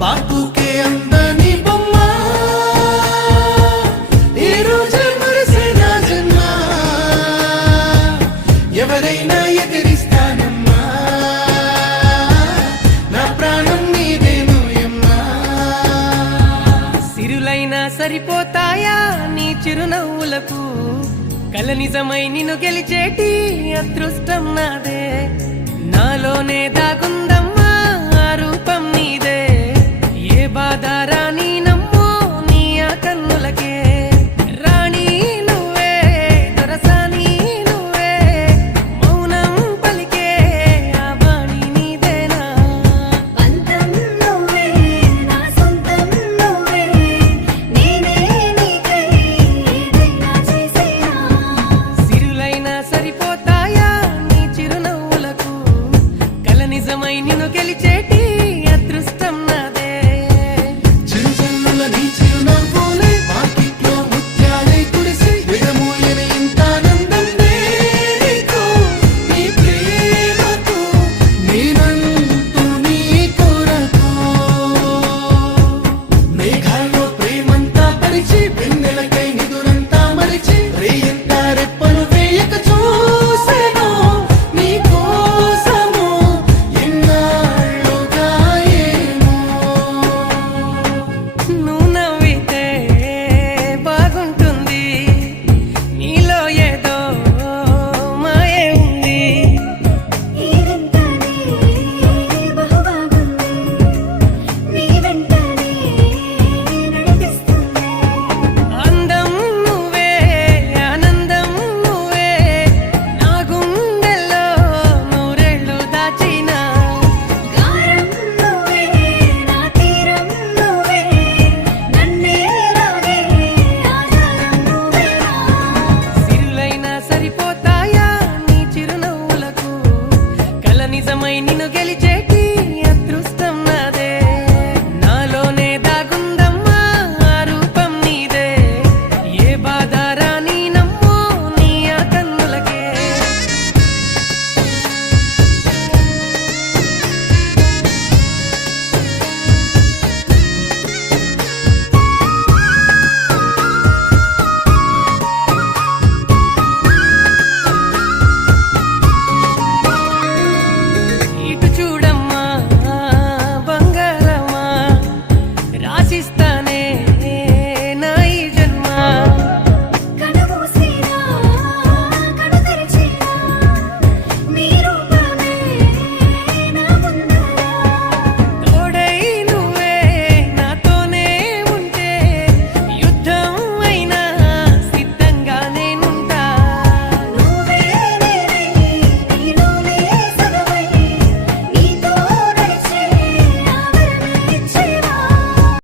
బాపుకే అందని బొమ్మ ఈ రోజు మురిసే నా జన్మ ఎవరైనా ఎదిరిస్తానమ్మా నా ప్రాణం నీదేను యమ్మా సిరులైనా సరిపోతాయా నీ చిరునవ్వులకు కల నిజమై నిన్ను గెలిచేటి అదృష్టం నాదే నాలోనే దాగుందమ్మా ఆ రూపం నీదే ఏ బాధ రాని నమ్మో నీ ఆ కన్నులకే రాణి నువ్వే దొరసాని నువ్వే మౌనం పలికే ఆ వాణి నీదేనా పంతం నువ్వే నా సొంతం నువ్వే నేనే నీకై ఏదైనా చేసేనా సిరులైనా సరిపోతాయా నీ చిరునవ్వులకు కల నిజమై నిన్ను గెలిచేటి అదృష్టం నాదే చిరుజల్లుల నీ చిరునవ్వులే వాకిట్లో ముత్యాలై కురిసి విడమూయని ఇంత ఆనందం నీకు నీ ప్రేమకు నేనంటూ నీ కొరకు మేఘాల్లో ప్రేమంతా పరిచి వెన్నెలకై నిదురంతా మరిచి రేయంతా రెప్పలు వేయక చూసెను నీ కోసము ఎన్నాళ్ళుగా ఏమో నువ్వు నవ్వితే బాగుంటుంది నీలో ఏదో మాయే ఉంది ఈ వింతనే బహుబాగుంది నీ వెంటనే నడిపిస్తుంది అందం నువ్వే ఆనందం నువ్వే నా గుండెల్లో నూరేళ్ళు దాచిన గారం నువ్వే నా తీరం నువ్వే నన్నే లాగే ఆధారం నువ్వేనా సిరులైనా సరిపోతాయా నీ చిరునవ్వులకు కల నిజమై నిన్ను గెలిచే